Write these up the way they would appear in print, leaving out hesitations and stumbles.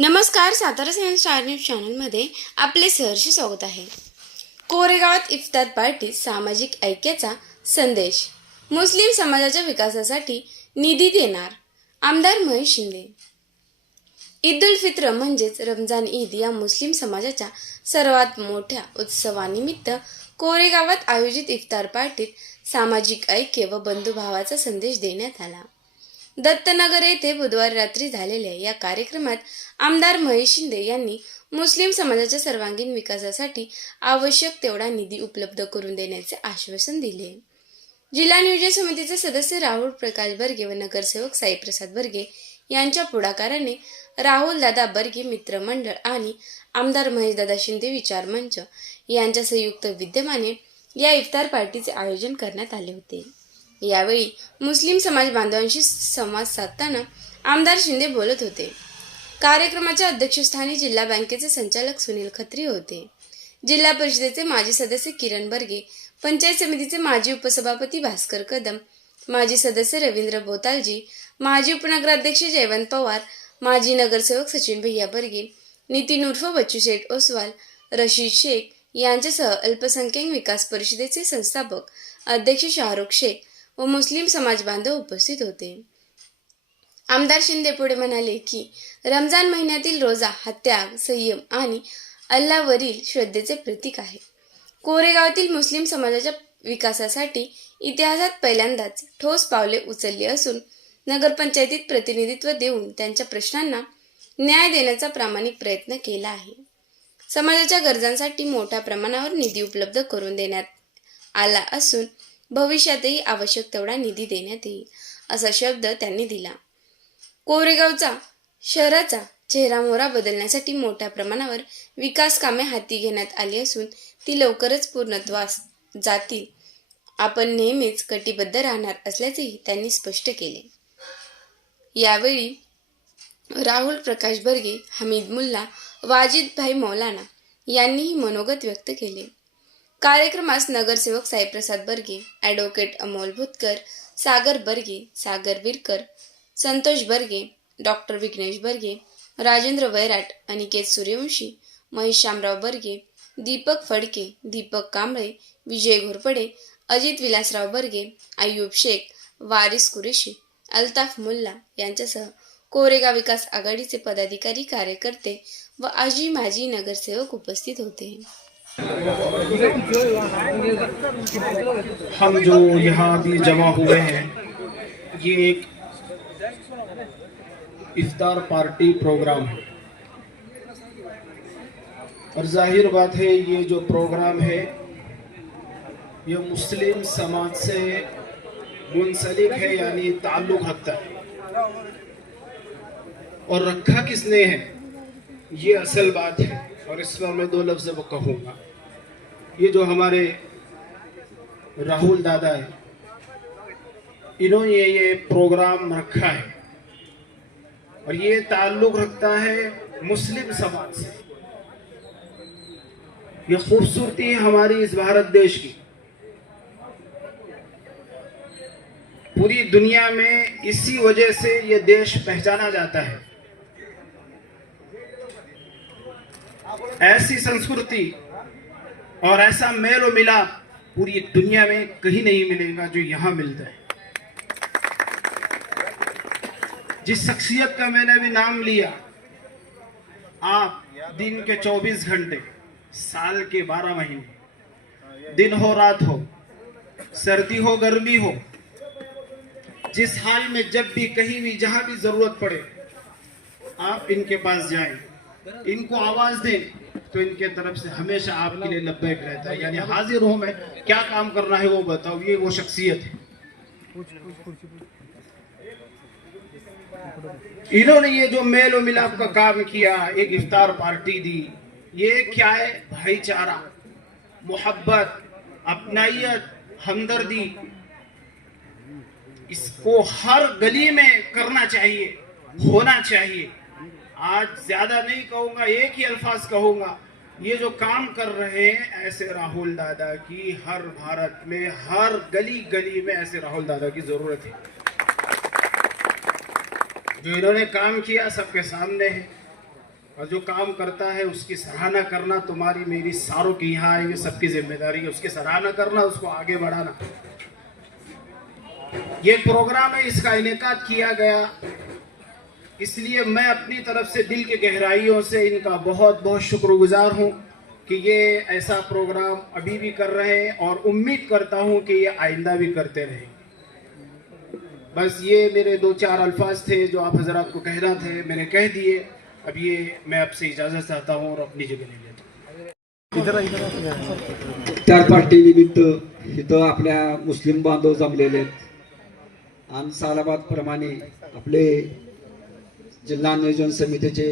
नमस्कार, Satara science star news चॅनलमध्ये आपले सहर्ष स्वागत आहे. कोरेगावात इफ्तार पार्टी सामाजिक ऐक्याचा संदेश. मुस्लिम समाजाच्या विकासासाठी निधी देणार आमदार महेश शिंदे. ईद उल फित्र म्हणजेच रमजान ईद या मुस्लिम समाजाच्या सर्वात मोठ्या उत्सवानिमित्त कोरेगावात आयोजित इफ्तार पार्टीत सामाजिक ऐक्य व बंधुभावाचा संदेश देण्यात आला. दत्तनगर येथे बुधवारी रात्री झालेल्या या कार्यक्रमात आमदार महेश शिंदे यांनी मुस्लिम समाजाच्या सर्वांगीण विकासासाठी आवश्यक तेवढा निधी उपलब्ध करून देण्याचे आश्वासन दिले. जिल्हा नियोजन समितीचे सदस्य राहुल प्रकाश बर्गे व नगरसेवक साईप्रसाद बर्गे यांच्या पुढाकाराने राहुलदादा बर्गे मित्रमंडळ आणि आमदार महेशदादा शिंदे विचार मंच यांच्या संयुक्त विद्यमाने या इफ्तार पार्टीचे आयोजन करण्यात आले होते. यावेळी मुस्लिम समाज बांधवांशी संवाद साधताना आमदार शिंदे बोलत होते. कार्यक्रमाच्या अध्यक्षस्थानी जिल्हा बँकेचे संचालक सुनील खत्री होते. जिल्हा परिषदेचे माजी सदस्य किरण बर्गे, पंचायत समितीचे माजी उपसभापती भास्कर कदम, माजी सदस्य रवींद्र बोतालजी, माजी उपनगराध्यक्ष जयवंत पवार, माजी नगरसेवक सचिन भैया बर्गे, नितीन उर्फ बच्चू शेठ ओसवाल, रशीद शेख यांच्यासह अल्पसंख्याक विकास परिषदेचे संस्थापक अध्यक्ष शाहरुख शेख व मुस्लिम समाज बांधव उपस्थित होते. आमदार शिंदे पुढे म्हणाले की रमजान महिन्यातील रोजा हा त्याग, संयम आणि अल्लावरील श्रद्धेचे प्रतीक आहे. कोरेगावातील मुस्लिम समाजाच्या विकासासाठी इतिहासात पहिल्यांदाच ठोस पावले उचलली असून नगरपंचायतीत प्रतिनिधित्व देऊन त्यांच्या प्रश्नांना न्याय देण्याचा प्रामाणिक प्रयत्न केला आहे. समाजाच्या गरजांसाठी मोठ्या प्रमाणावर निधी उपलब्ध करून देण्यात आला असून भविष्यातही आवश्यक तेवढा निधी देण्यात येईल असा शब्द त्यांनी दिला. कोरेगावचा शहराचा चेहरामोहरा बदलण्यासाठी मोठ्या प्रमाणावर विकास कामे हाती घेण्यात आली असून ती लवकरच पूर्णत्वास जातील. आपण नेहमीच कटिबद्ध राहणार असल्याचेही त्यांनी स्पष्ट केले. यावेळी राहुल प्रकाश बर्गे, हमीद मुल्ला, वाजिद भाई मौलाना यांनीही मनोगत व्यक्त केले. कार्यक्रमास नगरसेवक साईप्रसाद बर्गे, ॲडव्होकेट अमोल भुतकर, सागर बर्गे, सागर विरकर, संतोष बर्गे, डॉक्टर विघ्नेश बर्गे, राजेंद्र वैराट, अनिकेत सूर्यवंशी, महेश शामराव बर्गे, दीपक फडके, दीपक कांबळे, विजय घोरपडे, अजित विलासराव बर्गे, अय्यूब शेख, वारिस कुरेशी, अल्ताफ मुल्ला यांच्यासह कोरेगाव विकास आघाडीचे पदाधिकारी, कार्यकर्ते व आजी माजी नगरसेवक उपस्थित होते. हम जो यहाँ भी जमा हुए हैं, ये एक इफ्तार पार्टी प्रोग्राम है और जाहिर बात है ये जो प्रोग्राम है ये मुस्लिम समाज से मुंसलिक है, यानी ताल्लुक रखता है. और रखा किसने है ये असल बात है और इस पर मैं दो लफ्ज़ वो कहूँगा. ये जो हमारे राहुल दादा है, इन्होंने ये प्रोग्राम रखा है और ये ताल्लुक रखता है मुस्लिम समाज से. ये खूबसूरती है हमारी इस भारत देश की. पूरी दुनिया में इसी वजह से ये देश पहचाना जाता है. ऐसी संस्कृति और ऐसा मेल मिलाप पूरी दुनिया में कहीं नहीं मिलेगा जो यहाँ मिलता है. जिस शख्सियत का मैंने अभी नाम लिया, आप दिन के 24 घंटे, साल के 12 महीने, दिन हो रात हो, सर्दी हो गर्मी हो, जिस हाल में जब भी कहीं भी जहां भी जरूरत पड़े आप इनके पास जाएं, इनको आवाज दें तो इनके तरफ से हमेशा आपके लिए लब्बैक रहता है. यानी हाजिर हूं मैं, क्या काम करना है वो बताओ. ये वो शख्सियत है. इन्होंने ये जो मेल और मिलाप का काम किया, एक इफ्तार पार्टी दी, ये क्या है? भाईचारा, मोहब्बत, अपनाइयत, हमदर्दी. इसको हर गली में करना चाहिए, होना चाहिए. आज ज्यादा नहीं कहूंगा, एक ही अल्फाज कहूंगा. ये जो काम कर रहे हैं ऐसे राहुल दादा की हर भारत में हर गली गली में ऐसे राहुल दादा की जरूरत है. जो इन्होंने काम किया सबके सामने है. और जो काम करता है उसकी सराहना करना तुम्हारी मेरी सारों की यहाँ आएंगे सबकी जिम्मेदारी है, उसकी सराहना करना, उसको आगे बढ़ाना। ये प्रोग्राम है, इसका इनेकाद किया गया, इसलिए मैं अपनी तरफ से दिल के गहराइयों से इनका बहुत बहुत शुक्रगुजार हूँ कि ये ऐसा प्रोग्राम अभी भी कर रहे हैं और उम्मीद करता हूँ कि ये आइंदा भी करते रहें। बस ये मेरे 2-4 अल्फाज थे जो आप हजरात को कहना थे, मैंने कह दिए। अब ये मैं आपसे इजाज़त चाहता हूँ और अपनी जगह ले लेता हूँ। इफ्तार पार्टी निमित्त इथं आपल्या मुस्लिम बांधव जमलेले आहेत आणि सालाबाद प्रमाणे आपले जिल्हा नियोजन समितीचे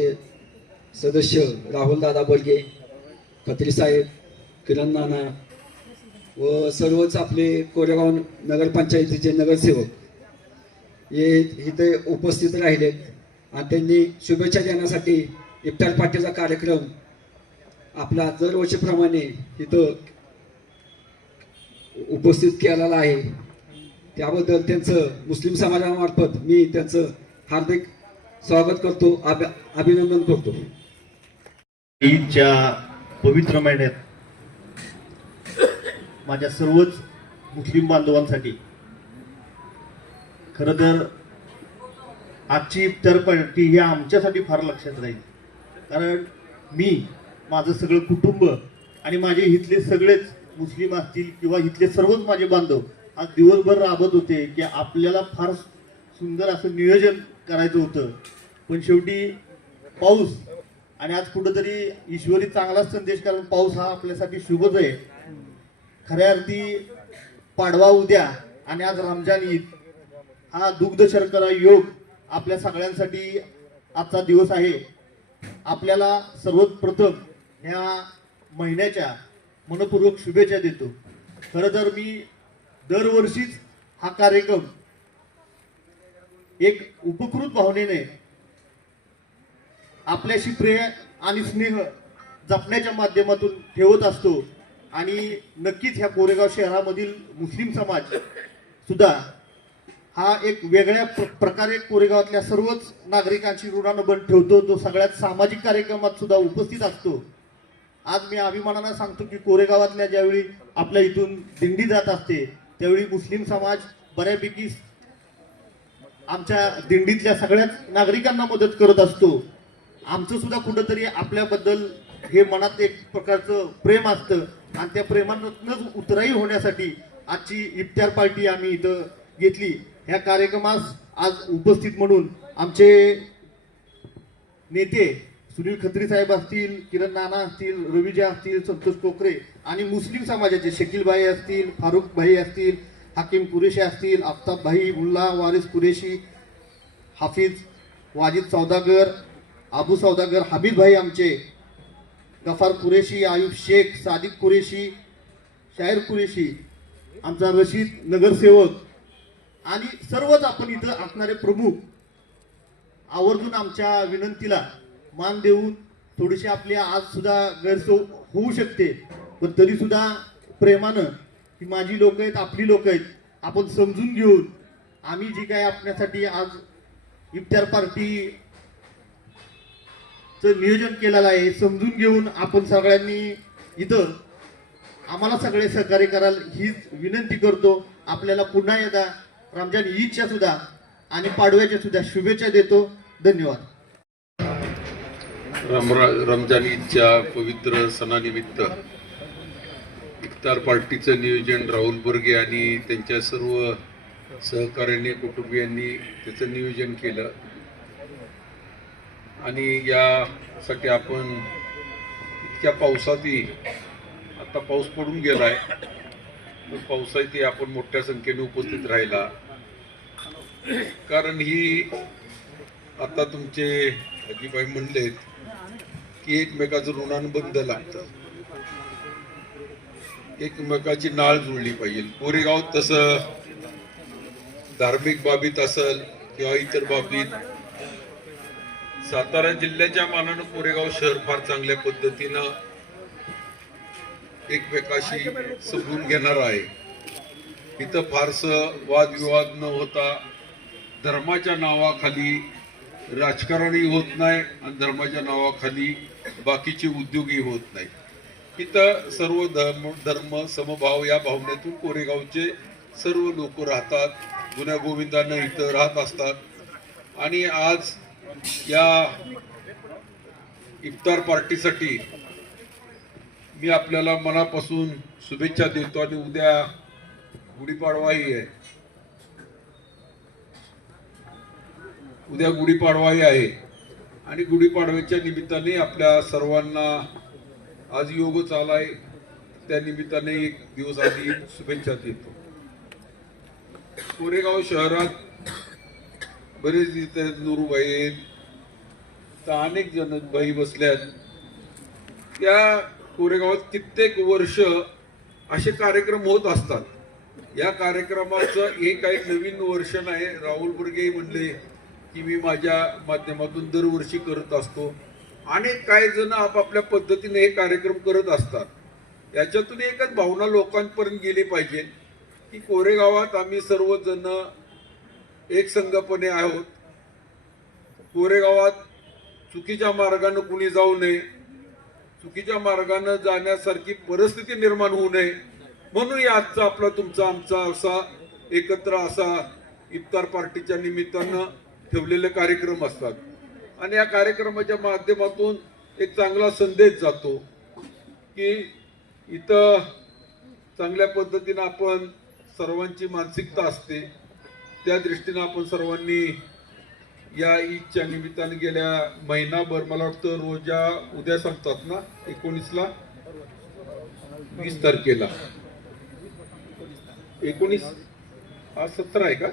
सदस्य राहुल दादा बलगे, खत्री साहेब, किरण नाना व सर्वच आपले कोरेगाव नगरपंचायतीचे नगरसेवक हे इथे उपस्थित राहिलेत आणि त्यांनी शुभेच्छा देण्यासाठी इफ्तार पार्टीचा कार्यक्रम आपला दरवर्षीप्रमाणे इथं उपस्थित केलेला आहे। त्याबद्दल त्यांचं मुस्लिम समाजामार्फत मी त्यांचं हार्दिक स्वागत करतो, अभिनंदन करतो। ईदच्या पवित्र महिन्यात माझ्या सर्वच मुस्लिम बांधवांसाठी खरं तर आजची इफ्तार पार्टी ही आमच्यासाठी फार लक्षात राहील, कारण मी, माझं सगळं कुटुंब आणि माझे इथले सगळेच मुस्लिम असतील किंवा इथले सर्वच माझे बांधव आज दिवसभर राबत होते की आपल्याला फार सुंदर असं नियोजन करायचं होतं, पण शेवटी पाऊस आणि आज कुठंतरी ईश्वरी चांगला संदेश, कारण पाऊस हा आपल्यासाठी शुभच आहे। खऱ्या अर्थी पाडवा उद्या आणि आज रमजान ईद हा दुग्ध शर्करा योग आपल्या सगळ्यांसाठी आजचा दिवस आहे। आपल्याला सर्वप्रथम ह्या महिन्याच्या मनपूर्वक शुभेच्छा देतो। खरं तर मी दरवर्षीच हा कार्यक्रम एक उपकृत भावनेने आपल्याशी प्रेम आणि स्नेह जपण्याच्या माध्यमातून ठेवत असतो आणि नक्कीच ह्या कोरेगाव शहरामधील मुस्लिम समाज सुद्धा हा एक वेगळ्या प्रकारे कोरेगावातल्या सर्वच नागरिकांची ऋणानुबंध ठेवतो, तो सगळ्यात सामाजिक कार्यक्रमात सुद्धा उपस्थित असतो। आज मी अभिमानाने सांगतो की कोरेगावातल्या ज्यावेळी आपल्या इथून दिंडी जात असते त्यावेळी मुस्लिम समाज बऱ्यापैकी आमच्या दिंडीतल्या सगळ्याच नागरिकांना मदत करत असतो। आमचं सुद्धा कुठंतरी आपल्याबद्दल हे मनात एक प्रकारचं प्रेम असतं आणि त्या प्रेमातूनच उतराई होण्यासाठी आजची इफ्तार पार्टी आम्ही इथं घेतली। ह्या कार्यक्रमास आज उपस्थित म्हणून आमचे नेते सुनील खत्री साहेब असतील, किरण नाना असतील, रविजा असतील, संतोष कोकरे आणि मुस्लिम समाजाचे शकील भाई असतील, फारुख भाई असतील, हाकिम कुरेशी असतील, आफ्ताब भाई, मुल्ला वारिस कुरेशी, हाफिज वाजिद सौदागर, आबू सौदागर, हबीब भाई आमचे, गफार कुरेशी, आयुब शेख, सादिक कुरेशी, शाहीर कुरेशी, आमचा रशीद नगरसेवक आणि सर्वच आपण इथं असणारे प्रमुख आवर्जून आमच्या विनंतीला मान देऊन थोडीशी आपली आज सुद्धा गैरसोय होऊ शकते, पण तरी सुद्धा प्रेमानं ही माझी लोक आहेत, आपली लोक आहेत, आपण समजून घेऊन आम्ही जी काय आपल्यासाठी आज इफ्तार पार्टीचं नियोजन केलेलं आहे समजून घेऊन आपण सगळ्यांनी इथं आम्हाला सगळे सहकार्य कराल हीच विनंती करतो। आपल्याला पुन्हा एकदा रमजान ईदच्या सुद्धा आणि पाडव्याच्या सुद्धा शुभेच्छा देतो। धन्यवाद। रमजान ईदच्या पवित्र सणानिमित्त इफ्तार पार्टीचं नियोजन राहुल बर्गे आणि त्यांच्या सर्व सहकार्याने कुटुंबियांनी त्याचं नियोजन केलं आणि यासाठी आपण इतक्या पावसातही आता पाऊस पडून गेलाय, पावसातही आपण मोठ्या संख्येने उपस्थित राहिला, कारण ही आता तुमचे हाजीबाई म्हणलेत की एकमेकाचं ऋणानुबंध लागतं, एकमेकाची नाळ जुळली पाहिजे। कोरेगाव तसं धार्मिक बाबीत असेल किंवा इतर बाबतीत सातारा जिल्ह्याच्या मानानं कोरेगाव शहर फार चांगल्या पद्धतीनं एकमेकाशी समजून घेणार आहे। इथं फारसं वादविवाद न होता धर्माच्या नावाखाली राजकारणही होत नाही आणि धर्माच्या नावाखाली बाकीचे उद्योगही होत नाही. इथं सर्व धर्म समभाव या भावनेतून कोरेगावचे सर्व लोक राहतात. जुन्या गोविंदानं इथं राहत असतात आणि आज या इफ्तार पार्टीसाठी मी आपल्याला मनापासून शुभेच्छा देतो. आणि उद्या गुढीपाडवाही आहे, उद्या गुढीपाडवाही आहे आणि गुढीपाडव्याच्या निमित्ताने आपल्या सर्वांना आज योगच आलाय, त्या निमित्ताने एक दिवस आधी शुभेच्छा देतो. कोरेगाव शहरात बरेच इथे नुरुबाई आहेत, तर अनेक जण बाई बसल्यात. या कोरेगावात कित्येक वर्ष असे कार्यक्रम होत असतात. या कार्यक्रमाचं हे काही नवीन वर्ष नाही. राहुल बर्गे म्हणले की मी माझ्या माध्यमातून दरवर्षी करत असतो. अनेक काही जण आपापल्या पद्धतीने हे कार्यक्रम करत असतात. याच्यातून एकच भावना लोकांपर्यंत गेली पाहिजे की कोरेगावात आम्ही सर्वजण एक संघपणे आहोत. कोरेगावात चुकीच्या मार्गाने कुणी जाऊ नये, चुकीच्या मार्गाने जाण्यासारखी परिस्थिती निर्माण होऊ नये म्हणून आजचा आपला तुमचा आमचा असा एकत्र असा इफ्तार पार्टीच्या निमित्तानं ठेवलेले कार्यक्रम असतात. आणि या कार्यक्रमाच्या माध्यमातून एक चांगला संदेश जातो की इथं चांगल्या पद्धतीनं आपण सर्वांची मानसिकता असते. त्या दृष्टीनं आपण सर्वांनी या ईदच्या निमित्ताने गेल्या महिनाभर, मला वाटतं रोजा उद्या संपतात ना, 19ला 20 तारखेला 19 आज 17 आहे का,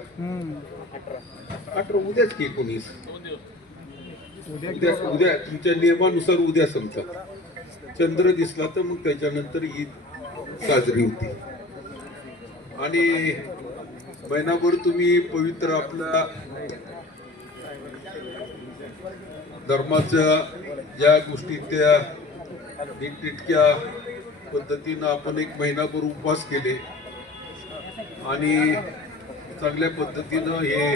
18 उद्याच की 19 उद्या तुमच्या नियमानुसार उद्या संपतात. चंद्र दिसला तर मग त्याच्यानंतर ईद साजरी होती. आणि महिनाभर तुम्ही पवित्र आपल्या धर्माच्या ज्या गोष्टी त्या नीटनेटक्या पद्धतीनं आपण एक महिनाभर उपवास केले आणि चांगल्या पद्धतीनं हे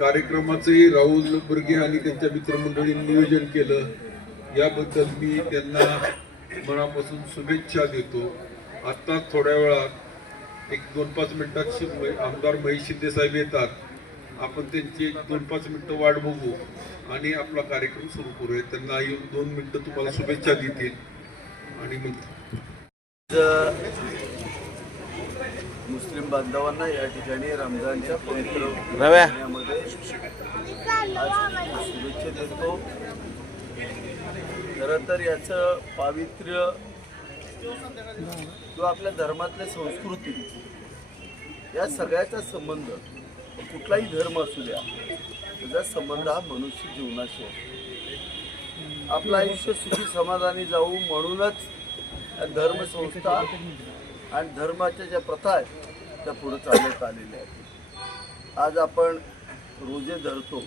कार्यक्रमाचंही राहुल बर्गे आणि त्यांच्या मित्रमंडळींनी नियोजन केलं. याबद्दल मी त्यांना मनापासून शुभेच्छा देतो. आत्ता थोड्या वेळात एक 2-5 मिनिटात आमदार महेश शिंदे साहेब येतात. आपण त्यांची 2-5 मिनिटं वाट बघू आणि आपला कार्यक्रम सुरू करूया. त्यांना येऊन 2 मिनिटं तुम्हाला शुभेच्छा देतील आणि मग मुस्लिम बांधवांना या ठिकाणी रमजानच्या पवित्र महिन्यामध्ये आज शुभेच्छा देतो. खरं तर याचं पावित्र्य किंवा आपल्या धर्मातल्या संस्कृती या सगळ्याचा संबंध, कुठलाही धर्म असू द्या, त्याचा संबंध हा मनुष्य जीवनाशी आहे. आपलं आयुष्य सुखी समाधानी जाऊ म्हणूनच या धर्मसंस्था आणि धर्माच्या ज्या प्रथा आहेत त्या पुढे चालत आलेल्या आहेत. आज आपण रोजे धरतो.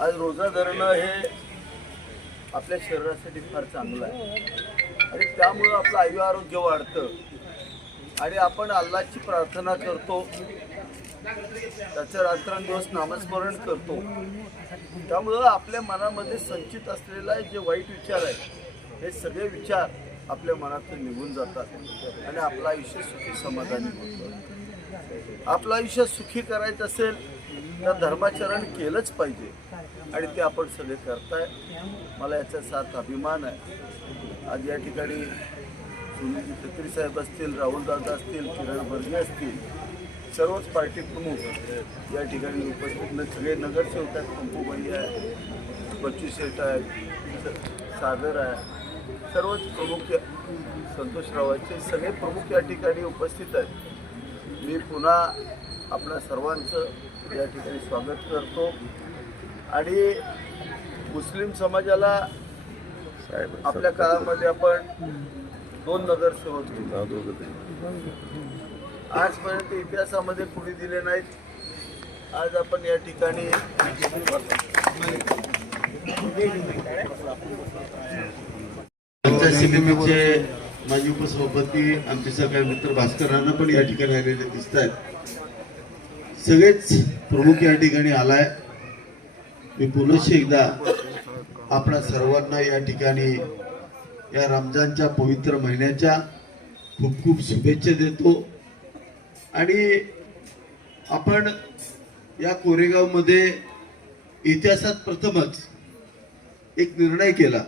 आज रोजा धरणं हे आपल्या शरीरासाठी फार चांगलं आहे आणि त्यामुळं आपलं आयुर्आरोग्य वाढतं आणि आपण अल्लाची प्रार्थना करतो, त्याचं रात्रंदिवस नामस्मरण करतो. त्यामुळं आपल्या मनामध्ये संचित असलेला जे वाईट विचार आहेत हे सगळे विचार आपल्या मनातून निघून जातात आणि आपलं आयुष्य सुखी समाधानी होतं. आपलं आयुष्य सुखी करायचं असेल तर धर्माचरण केलंच पाहिजे आणि ते आपण सगळे करताय. मला याचा साथ अभिमान आहे. आज या ठिकाणी सुनील खत्री साहेब असतील, राहुल दादा असतील, किरण बर्गे असतील, सर्वच पार्टी प्रमुख या ठिकाणी उपस्थित, सगळे नगरसेवक आहेत, पंपूबाई आहे, बच्चू शेठ आहेत, सागर आहे, सर्वच प्रमुख संतोषरावांचे सगळे प्रमुख या ठिकाणी उपस्थित आहेत. मी पुन्हा आपल्या सर्वांचं या ठिकाणी स्वागत करतो आणि मुस्लिम समाजाला आपल्या काळामध्ये आपण 2 नगरसेवक दिले. आजपर्यंत इतिहासामध्ये कुणी दिले नाहीत. आज आपण या ठिकाणी पंचायत समितीचे माजी उपसभापती आमचे सगळे मित्र भास्कर राणा पण या ठिकाणी आलेले दिसत आहेत. सगळेच प्रमुख या ठिकाणी आलाय. मी पुनश्च एकदा आपणा सर्वांना या ठिकाणी या रमजानच्या पवित्र महिन्याच्या खूप खूप शुभेच्छा देतो. आणि आपण या कोरेगावमध्ये इतिहासात प्रथमच एक निर्णय केला,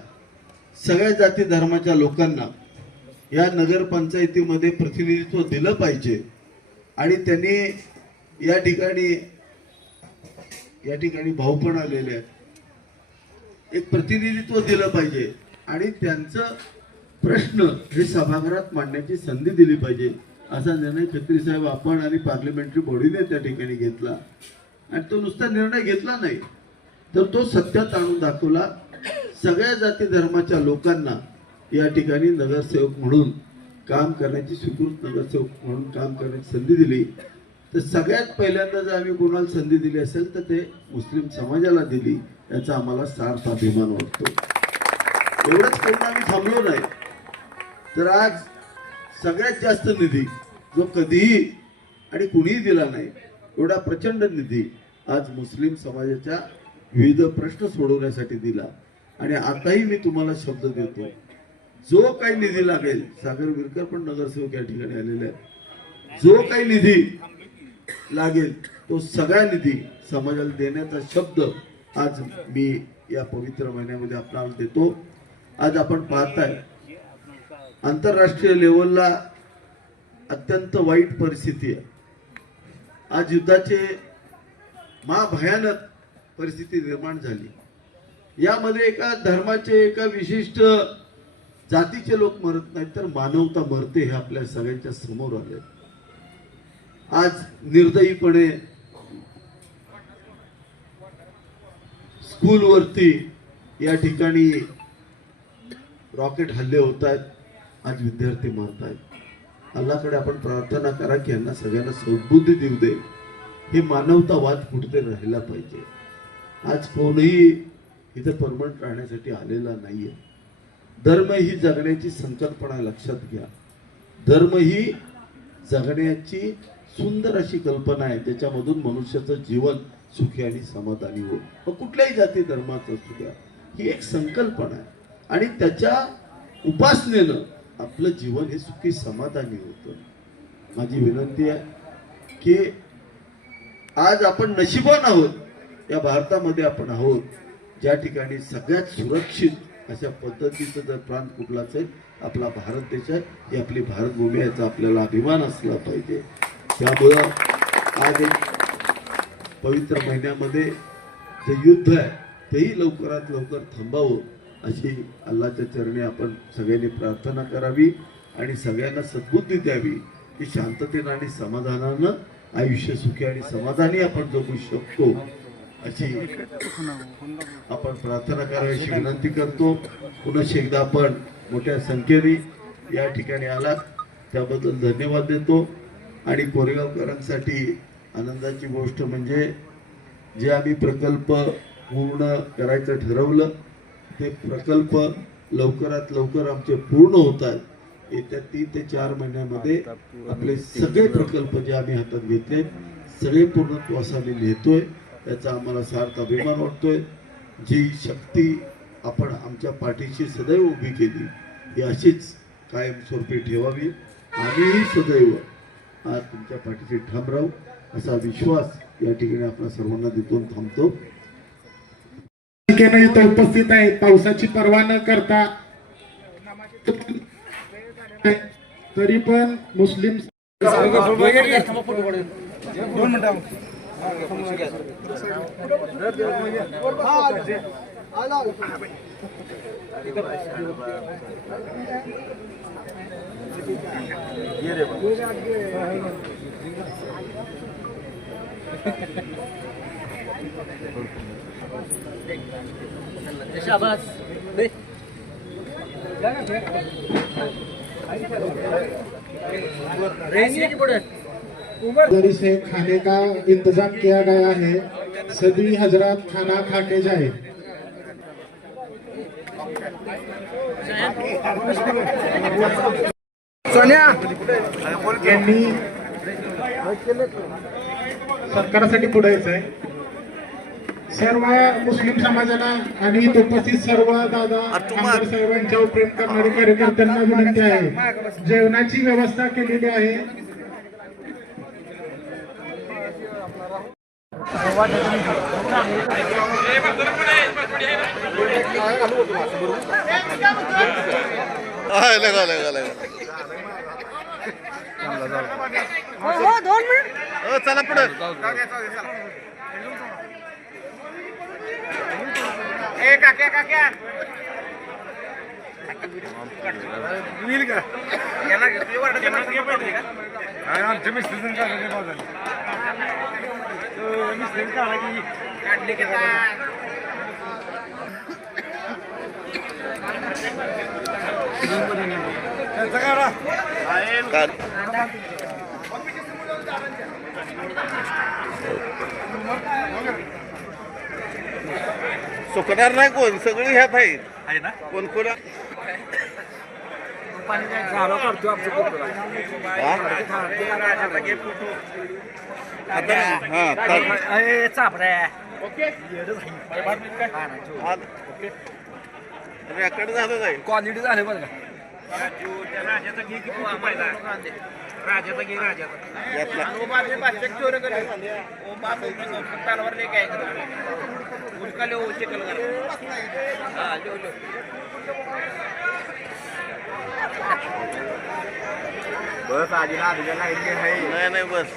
सगळ्या जाती धर्माच्या लोकांना या नगरपंचायतीमध्ये प्रतिनिधित्व दिलं पाहिजे. आणि त्यांनी या ठिकाणी भाऊ पण आलेले आहेत, एक प्रतिनिधित्व दिलं पाहिजे आणि त्यांचं प्रश्न हे सभागृहात मांडण्याची संधी दिली पाहिजे असा निर्णय खत्री साहेब आपण आणि पार्लिमेंटरी बॉडीने त्या ठिकाणी घेतला. आणि तो नुसता निर्णय घेतला नाही तर तो सत्यात आणून दाखवला. सगळ्या जाती धर्माच्या लोकांना या ठिकाणी नगरसेवक म्हणून काम करण्याची, स्वीकृत नगरसेवक म्हणून काम करण्याची संधी दिली. तर सगळ्यात पहिल्यांदा जर आम्ही कोणाला संधी दिली असेल तर ते मुस्लिम समाजाला दिली, याचा आम्हाला सार्थ अभिमान वाटतो. एवढंच करून आम्ही थांबलो नाही, तर आज सगळ्यात जास्त निधी जो कधीही आणि कुणीही दिला नाही, एवढा प्रचंड निधी आज मुस्लिम समाजाच्या विविध प्रश्न सोडवण्यासाठी दिला. आणि आताही मी तुम्हाला शब्द देतो, जो काही निधी लागेल, सागर विरकर पण नगरसेवक या ठिकाणी आलेले आहेत, जो काही निधी लागेल तो सगळा निधी समाजाला देण्याचा शब्द आज मी या पवित्र महिन्यामध्ये आपल्याला देतो. आज आपण पाहताय आंतरराष्ट्रीय लेवलला अत्यंत वाईट परिस्थिती आहे. आज युद्धाचे महाभयानक परिस्थिती निर्माण झाली. यामध्ये एका धर्माचे, एका विशिष्ट जातीचे लोक मरत नाहीत तर मानवता मरते, हे आपल्या सगळ्यांच्या समोर आले. आज निर्दयीपणे स्कूलवरती या ठिकाणी रॉकेट हल्ले होत आहेत, आज विद्यार्थी मरत आहेत. अल्लाकडे आपण प्रार्थना करा की यांना सगळ्यांना सद्बुद्धी देऊ दे. हे मानवतावाद कुठेतरी राहिला पाहिजे. आज कोणीही इथे परमनंट राहण्यासाठी आलेला नाहीये. धर्म ही जगण्याची संकल्पना लक्षात घ्या. धर्म ही जगण्याची सुंदर अशी कल्पना आहे, त्याच्यामधून मनुष्याचं जीवन सुखी आणि समाधानी होईल. मग कुठल्याही जाती धर्माचं असू द्या, ही एक संकल्पना आहे आणि त्याच्या उपासनेनं आपलं जीवन हे सुखी समाधानी होतं. माझी विनंती आहे की आज आपण नशिबान आहोत, या भारतामध्ये आपण आहोत ज्या ठिकाणी सगळ्यात सुरक्षित अशा पद्धतीचं जर प्रांत कुठला असेल, आपला भारत देश आहे, ही आपली भारतभूमी आहे, याचा आपल्याला अभिमान असला पाहिजे. त्यामुळं आज एक पवित्र महिन्यामध्ये जे युद्ध आहे तेही लवकरात लवकर थांबावं अशी अल्लाच्या चरणी आपण सगळ्यांनी प्रार्थना करावी आणि सगळ्यांना सद्बुद्धी द्यावी की शांततेनं आणि समाधानानं आयुष्य सुखी आणि समाधानी आपण जगू शकतो अशी आपण प्रार्थना करावी अशी विनंती करतो. पुन्हा एकदा आपण मोठ्या संख्येने या ठिकाणी आलात त्याबद्दल धन्यवाद देतो. आणि कोरेगावकरांसाठी आनंदाची गोष्ट म्हणजे जे आम्ही प्रकल्प पूर्ण करायचं ठरवलं ते प्रकल्प लवकरात लवकर आमचे पूर्ण होत आहेत. येत्या 3 ते 4 महिन्यामध्ये आपले सगळे प्रकल्प जे आम्ही हातात घेतले सगळे पूर्णत्वास आम्ही लिहितोय, याचा आम्हाला सार्थ अभिमान वाटतोय. जी शक्ती आपण आमच्या पाठीशी सदैव उभी केली ही अशीच कायमस्वरूपी ठेवावी. आम्हीही सदैव आज तुमच्या पाठीशी ठाम राहू असा विश्वास या ठिकाणी आपण सर्वांना देतो. थांबतो. इथं उपस्थित आहेत. पावसाची पर्वा न करता तरी पण मुस्लिम से खाने का इंतजाम किया गया है. सभी हजरात खाना खा के जाए. सोनिया सत्कारासाठी पुढे यायचं आहे. सर्व मुस्लिम समाजाला आणि इथे उपस्थित सर्व दादा आमदार साहेबांच्यावर प्रेम करणारे कार्यकर्त्यांना विनंती आहे. जेवणाची व्यवस्था केलेली आहे. चला पुढे सुकणार नाही कोण, सगळी ह्यात आहे ना. कोण कोण रेकॉर्ड झालं जाईल. क्वालिटी झाले बघा. बस आधी नाही बस